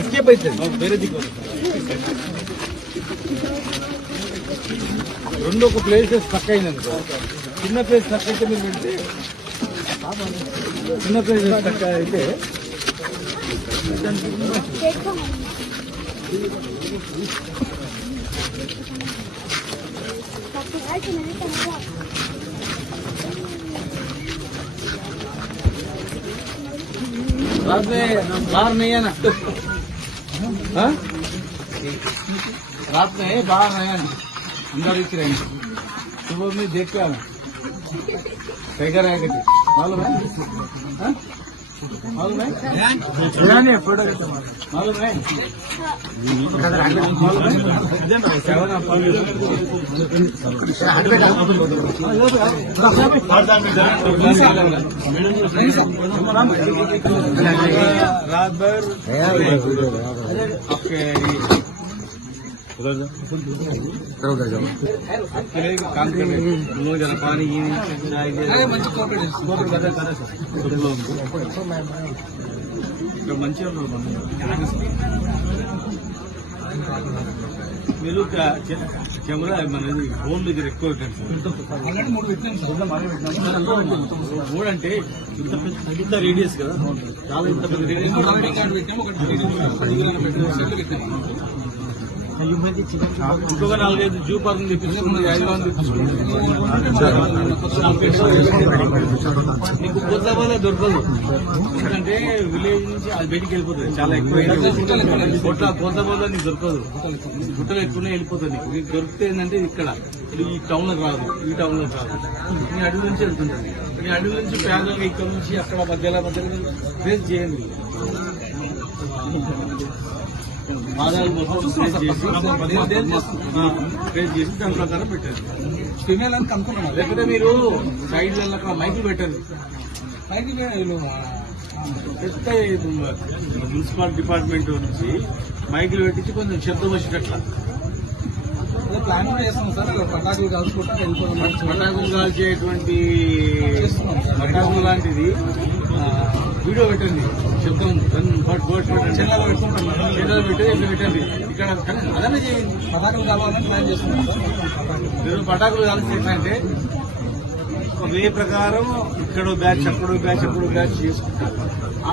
Escape అవుతుంది వేరే దిక్కు. రెండు ఒక ప్లేస్ స్టక్ అయిందనుకో, చిన్న ప్లేస్ స్టక్ అయితే మీరు పెడితే చిన్న ప్లేస్ స్టక్ అయితే रात में बाहर नहीं है ना, रात में बाहर नहीं है ना, अंदर ही रहेंगे। सुबह में देख के आना टाइगर है कि मालूम है, मालूम है फोटो मालूम है रात भर आपके उधर जाओ काम कर लोग जरा पानी మంచిగా మీరు కెమెరా మనది ఫోన్ దగ్గర ఎక్కువ మూడు అంటే ఇంత రేడియస్ కదా, చాలా ఇంత పెద్ద రేడియస్. ఇంకొక 4-5 జూ పార్క్ తెప్పించుకుంటే 5 మంది నీకు కొత్తబాల దొరకదు, ఎందుకంటే విలేజ్ నుంచి అది బయటికి వెళ్ళిపోతుంది. చాలా ఎక్కువ కొత్తబాల నీకు దొరకదు, గుట్టలు ఎక్కువనే వెళ్ళిపోతుంది. నీకు దొరికితే ఏంటంటే ఇక్కడ ఈ టౌన్ లో రాదు, ఈ టౌన్ లో రాదు, మీ అడవి నుంచి వెళ్తుంటుంది. మీ అడవి నుంచి ప్యారల్ గా ఇక్కడ నుంచి అక్కడ మధ్యలో ఫేస్ చేయండి. ఆదాయాలు మొత్తం ఫేస్ చేసి దాని ప్రకారం పెట్టండి. లేకపోతే మీరు సైడ్ అక్కడ మైకులు పెట్టండి. పెద్ద మున్సిపల్ డిపార్ట్మెంట్ నుంచి మైకులు పెట్టించి కొంచెం శబ్దం వచ్చేటట్లా ప్లాన్ చేస్తాం సార్. పటాకులు కాల్చుకుంటా వెళ్ళిపోతాం. పటాకులు కాల్చేటువంటి పటాకులు లాంటిది వీడియో పెట్టండి, శబ్దం చెన్నైలో పెట్టి పెట్టండి. ఇక్కడ అదనే చేయండి. పటాకులు కావాలని ప్లాన్ చేస్తున్నాం సార్. మీరు పటాకులు కాల్చేటంటే వే ప్రకారం ఇక్కడో బ్యాచ్ అక్కడో బ్యాచ్ అక్కడో బ్యాచ్ చేసుకుంటారు.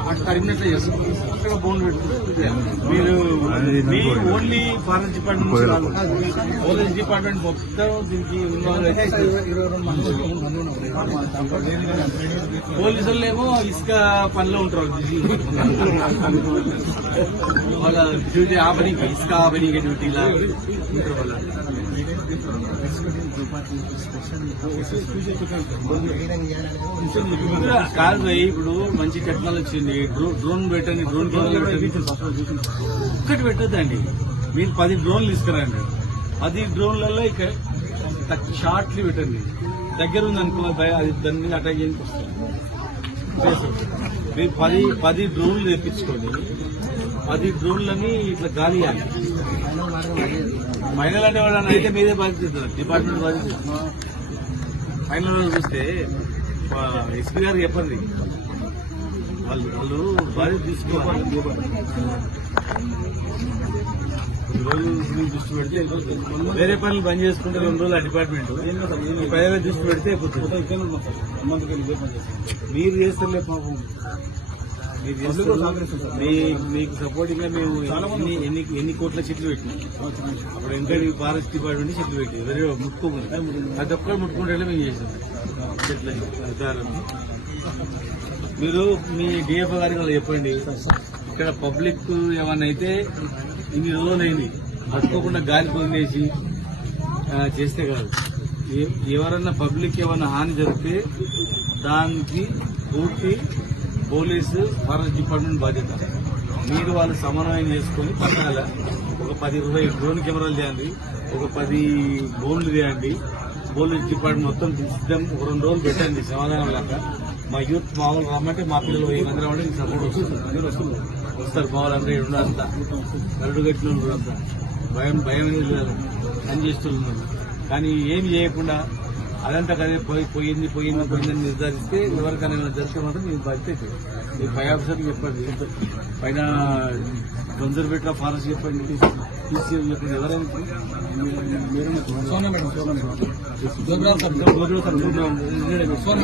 అటు తరిగినట్లే చేసుకుంటారు. ఇక్కడ బోన్లు పెట్టుకుంటారు. మీరు మీ only forest department police department మొత్తం దీనికి ఇన్వాల్వ్ అయితే పోలీసులు ఏమో ఇసుక పనిలో ఉంటారు. వాళ్ళ డ్యూటీ ఆపనీకి ఇసుక ఆపనీకి డ్యూటీలా ఉంటారు. వాళ్ళ కాదు భయ్, ఇప్పుడు మంచి టెక్నాలజీ వచ్చింది. డ్రోన్ పెట్టండి, డ్రోన్ కెమెరా పెట్టండి. ఒక్కటి పెట్టద్దండి, మీరు 10 డ్రోన్లు తీసుకురండి. 10 డ్రోన్లలో ఇక షార్ట్లీ పెట్టండి. దగ్గర ఉంది అనుకున్న అది దాని మీద అటాక్ చేయడానికి వస్తుంది. మీరు 10 డ్రోన్లు తెప్పించుకొని 10 డ్రోన్లని ఇట్లా గాలి ఇవ్వాలి. ఫైనల్ అంటే వాళ్ళని అయితే మీదే బాధ్యత, డిపార్ట్మెంట్ బాధ్యత. ఫైనల్ చూస్తే ఎస్పీ గారు చెప్పండి, వాళ్ళు బాధ్యత తీసుకోవాలి. రోజు దృష్టి పెడితే వేరే పనులు బంద్ చేసుకుంటే 2 రోజులు ఆ డిపార్ట్మెంట్ 10 దృష్టి పెడితే మీరు చేస్తలే పాపం. మీకు సపోర్టింగ్ గా మేము ఎన్ని కోట్ల చెట్లు పెట్టినాం. అప్పుడు ఇంకా ఫారెస్ట్ డిపార్ట్మెంట్ చెట్లు పెట్టి ఎవరో ముట్టుకోమని ప్రతి ఒక్కరు ముట్టుకుంటే మేము చేసాం చెట్లని. మీరు మీ డిఎఫ్ఓ గారికి వాళ్ళు చెప్పండి, ఇక్కడ పబ్లిక్ ఏమన్నా అయితే ఇన్ని రోజులైంది పట్టుకోకుండా గాలి పొందేసి చేస్తే కాదు. ఎవరన్నా పబ్లిక్ ఏమన్నా హాని జరిగితే దానికి పూర్తి పోలీసు ఫారెస్ట్ డిపార్ట్మెంట్ బాధ్యత. మీరు వాళ్ళు సమన్వయం చేసుకుని పట్టాల ఒక 10-20 డ్రోన్ కెమెరాలు చేయండి, ఒక 10 బోన్లు చేయండి. పోలీస్ డిపార్ట్మెంట్ మొత్తం సిద్ధం 2 రోజులు పెట్టండి సమాధానం లేక. మా యూత్ మామూలు రమ్మంటే మా పిల్లలు 1000 మంది రావంటే మీకు సపోర్ట్ వస్తారు. మామూలు అంతా కరుడు కట్టిన అంతా భయం అనేది లేదు, పని చేస్తున్నారు. కానీ ఏమి చేయకుండా అదంతా కదే పోయిందని నిర్ధారిస్తే ఎవరికైనా జరిగితే మాత్రం మీరు బాధ్యత అవుతుంది. మీరు పై ఆఫీసర్కి చెప్పండి, పైన కన్జర్వేటర్ ఆఫ్ ఫారెస్ట్ చెప్పండి, TCF చెప్పండి, ఎవరైనా సోనా మేడం గోగ్రామ్ సార్